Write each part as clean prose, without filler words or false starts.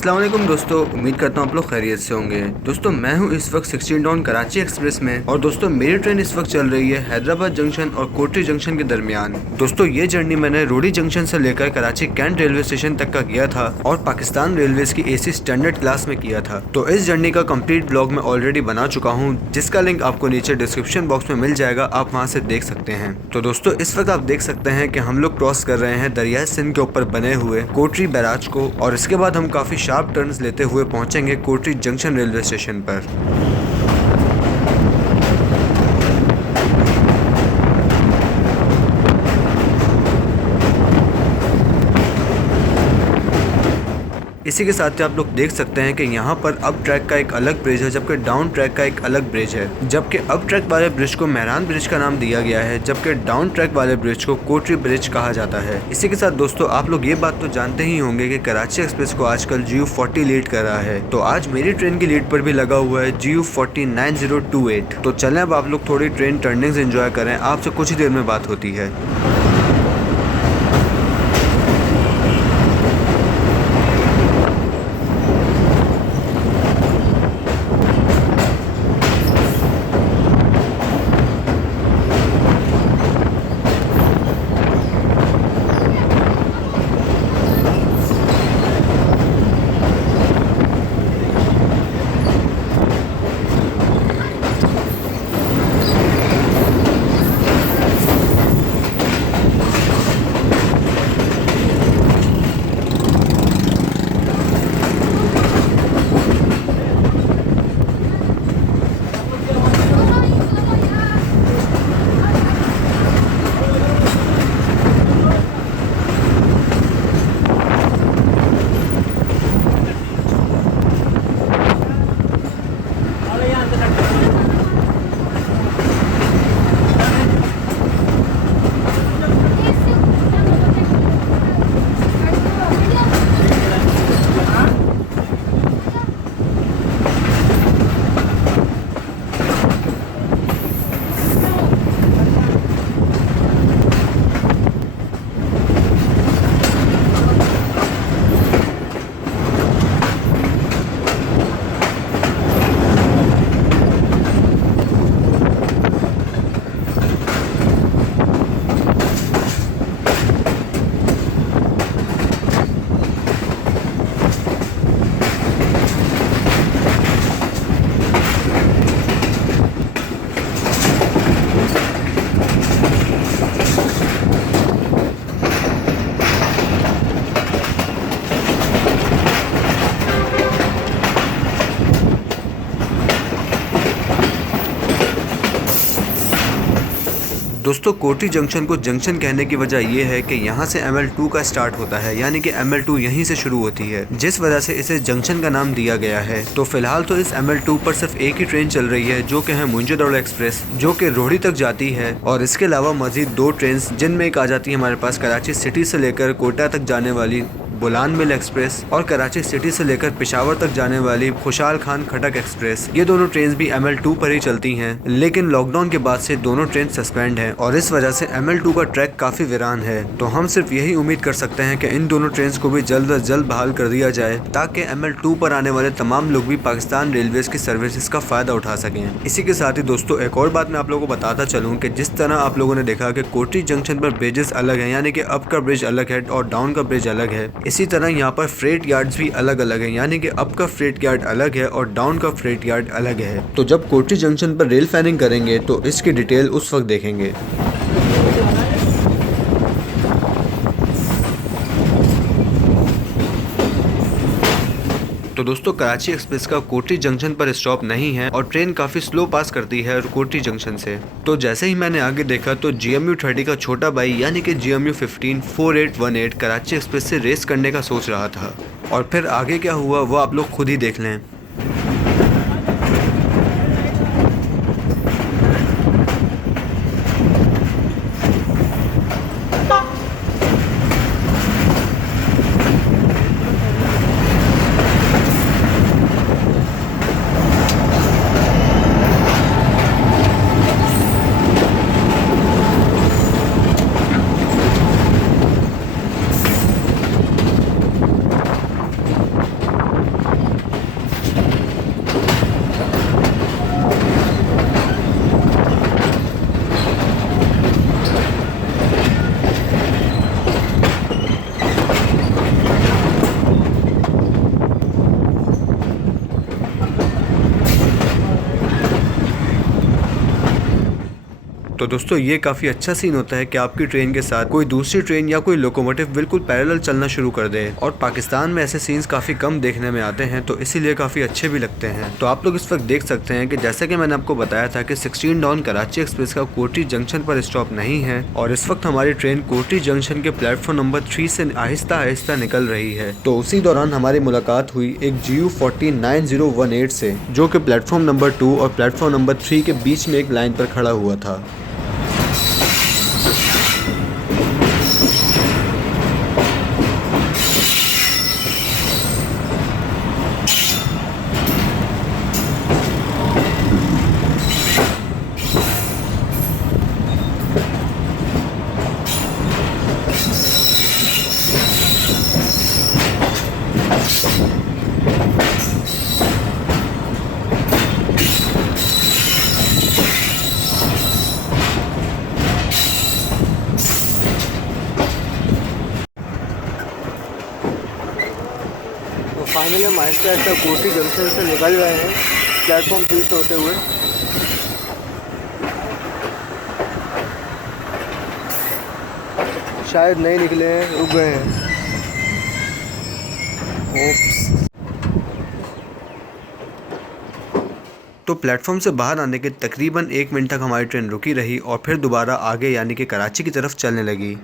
अस्सलाम वालेकुम दोस्तों, उम्मीद करता हूँ आप लोग खैरियत से होंगे। दोस्तों मैं हूँ इस वक्त 16 टाउन कराची एक्सप्रेस में और दोस्तों मेरी ट्रेन इस वक्त चल रही है हैदराबाद जंक्शन और कोटरी जंक्शन के दरमियान। दोस्तों ये जर्नी मैंने रोडी जंक्शन से लेकर कराची कैंट रेलवे स्टेशन तक का किया था और पाकिस्तान रेलवेज की AC स्टैंडर्ड क्लास में किया था। तो इस जर्नी का कंप्लीट ब्लॉग मैं ऑलरेडी बना चुका हूँ, जिसका लिंक आपको नीचे डिस्क्रिप्शन बॉक्स में मिल जाएगा, आप वहाँ से देख सकते हैं। तो दोस्तों इस वक्त आप देख सकते हैं कि हम लोग क्रॉस कर रहे हैं दरिया सिंध के ऊपर बने हुए कोटरी बैराज को और इसके बाद हम काफी शार्प टर्न्स लेते हुए पहुंचेंगे कोटरी जंक्शन रेलवे स्टेशन पर। इसी के साथ ही आप लोग देख सकते हैं कि यहाँ पर अप ट्रैक का एक अलग ब्रिज है, जबकि डाउन ट्रैक का एक अलग ब्रिज है। जबकि अप ट्रैक वाले ब्रिज को मेहरान ब्रिज का नाम दिया गया है, जबकि डाउन ट्रैक वाले ब्रिज को कोटरी ब्रिज कहा जाता है। इसी के साथ दोस्तों आप लोग ये बात तो जानते ही होंगे कि कराची एक्सप्रेस को आजकल GU40 लीड कर रहा है। तो आज मेरी ट्रेन की लीड पर भी लगा हुआ है GU40 9028। तो चलें अब आप लोग थोड़ी ट्रेन टर्निंग्स एंजॉय करें, आपसे कुछ ही देर में बात होती है। दोस्तों कोटरी जंक्शन को जंक्शन कहने की वजह यह है कि यहाँ से ML2 का स्टार्ट होता है, यानी कि ML2 यहीं से शुरू होती है, जिस वजह से इसे जंक्शन का नाम दिया गया है। तो फिलहाल तो इस ML2 पर सिर्फ एक ही ट्रेन चल रही है, जो कि है मुंजो एक्सप्रेस, जो कि रोहड़ी तक जाती है। और इसके अलावा मजीद 2 ट्रेन, जिनमें एक आ जाती है हमारे पास कराची सिटी से लेकर कोटा तक जाने वाली बुलान मिल एक्सप्रेस और कराची सिटी से लेकर पेशावर तक जाने वाली खुशाल खान खटक एक्सप्रेस। ये दोनों ट्रेन भी ML2 पर ही चलती हैं, लेकिन लॉकडाउन के बाद से दोनों ट्रेन सस्पेंड हैं और इस वजह से ML2 का ट्रैक काफी वीरान है। तो हम सिर्फ यही उम्मीद कर सकते हैं कि इन दोनों ट्रेन को भी जल्द अज जल्द बहाल कर दिया जाए, ताकि ML2 पर आने वाले तमाम लोग भी पाकिस्तान रेलवेज की सर्विसेज का फायदा उठा सकें। इसी के साथ ही दोस्तों एक और बात मैं आप लोगों को बताता चलूँ कि जिस तरह आप लोगों ने देखा कि कोटरी जंक्शन पर ब्रिजेस अलग है, यानी कि अप का ब्रिज अलग है और डाउन का ब्रिज अलग है, इसी तरह यहाँ पर फ्रेट यार्ड्स भी अलग अलग हैं, यानी कि अप का फ्रेट यार्ड अलग है और डाउन का फ्रेट यार्ड अलग है। तो जब कोटरी जंक्शन पर रेल फैनिंग करेंगे तो इसकी डिटेल उस वक्त देखेंगे। तो दोस्तों कराची एक्सप्रेस का कोटरी जंक्शन पर स्टॉप नहीं है और ट्रेन काफ़ी स्लो पास करती है कोटरी जंक्शन से। तो जैसे ही मैंने आगे देखा तो GMU30 का छोटा भाई यानी कि GMU15 4818 कराची एक्सप्रेस से रेस करने का सोच रहा था और फिर आगे क्या हुआ वो आप लोग खुद ही देख लें। तो दोस्तों ये काफी अच्छा सीन होता है कि आपकी ट्रेन के साथ कोई दूसरी ट्रेन या कोई लोकोमोटिव बिल्कुल पैरेलल चलना शुरू कर दे। और पाकिस्तान में ऐसे सीन्स काफी कम देखने में आते हैं, तो इसीलिए काफी अच्छे भी लगते हैं। तो आप लोग इस वक्त देख सकते हैं कि जैसा कि मैंने आपको बताया था कि 16 डाउन कराची एक्सप्रेस का कोटी जंक्शन पर स्टॉप नहीं है और इस वक्त हमारी ट्रेन कोटी जंक्शन के प्लेटफॉर्म नंबर 3 से आहिस्ता आहिस्ता निकल रही है। तो उसी दौरान हमारी मुलाकात हुई एक GU409018 से, जो कि प्लेटफॉर्म नंबर 2 और प्लेटफॉर्म नंबर 3 के बीच में एक लाइन पर खड़ा हुआ था। तो फाइनली हम आहिस्ता आहिस्ता कोटी जंक्शन से निकल रहे हैं प्लेटफॉर्म 3 से होते हुए। शायद नहीं निकले हैं, रुक गए हैं। ओप्स। तो प्लेटफॉर्म से बाहर आने के तकरीबन 1 मिनट तक हमारी ट्रेन रुकी रही और फिर दोबारा आगे यानी कि कराची की तरफ चलने लगी।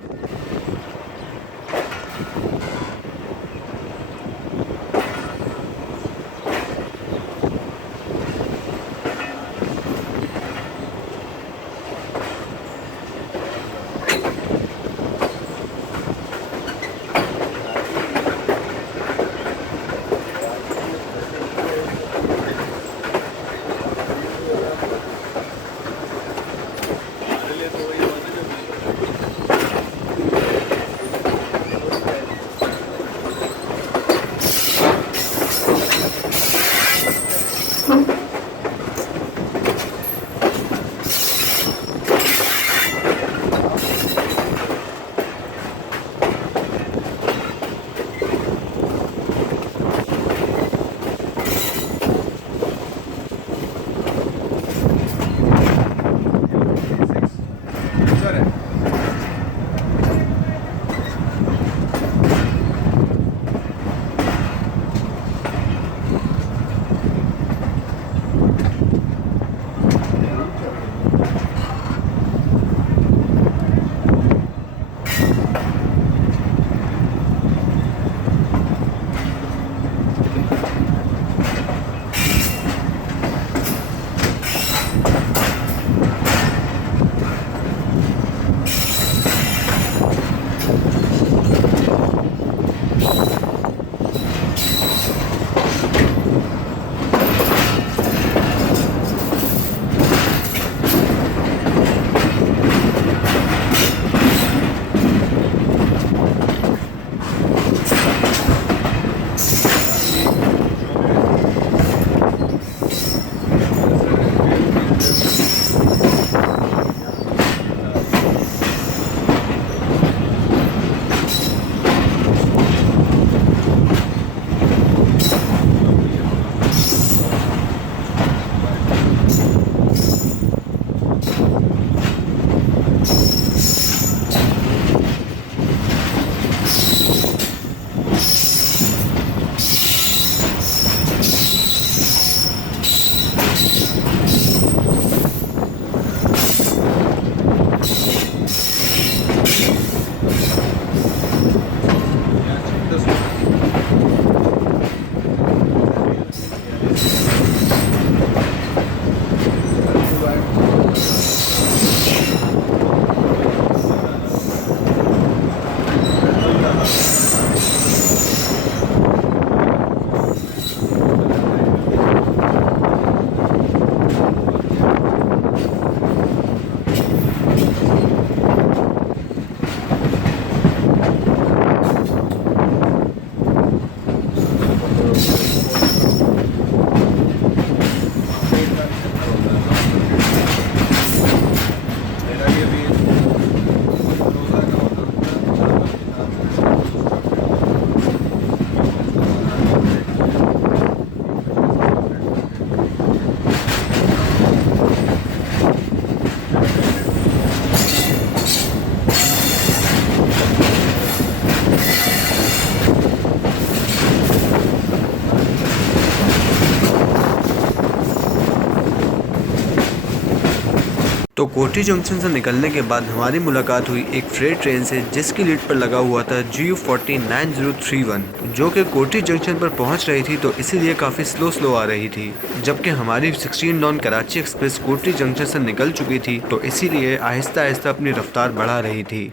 तो कोठी जंक्शन से निकलने के बाद हमारी मुलाकात हुई एक फ्रेट ट्रेन से जिसकी लीड पर लगा हुआ था GU409031 जो कि कोठी जंक्शन पर पहुंच रही थी, तो इसीलिए काफ़ी स्लो आ रही थी। जबकि हमारी 16 नॉन कराची एक्सप्रेस कोठी जंक्शन से निकल चुकी थी, तो इसीलिए आहिस्ता आहिस्ता अपनी रफ्तार बढ़ा रही थी।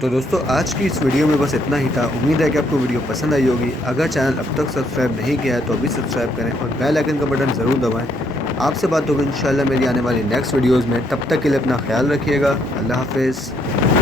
तो दोस्तों आज की इस वीडियो में बस इतना ही था। उम्मीद है कि आपको वीडियो पसंद आई होगी। अगर चैनल अब तक सब्सक्राइब नहीं किया है तो अभी सब्सक्राइब करें और बेल आइकन का बटन ज़रूर दबाएं। आपसे बात होगी इंशाल्लाह मेरी आने वाली नेक्स्ट वीडियोज़ में। तब तक के लिए अपना ख्याल रखिएगा। अल्लाह हाफिज़।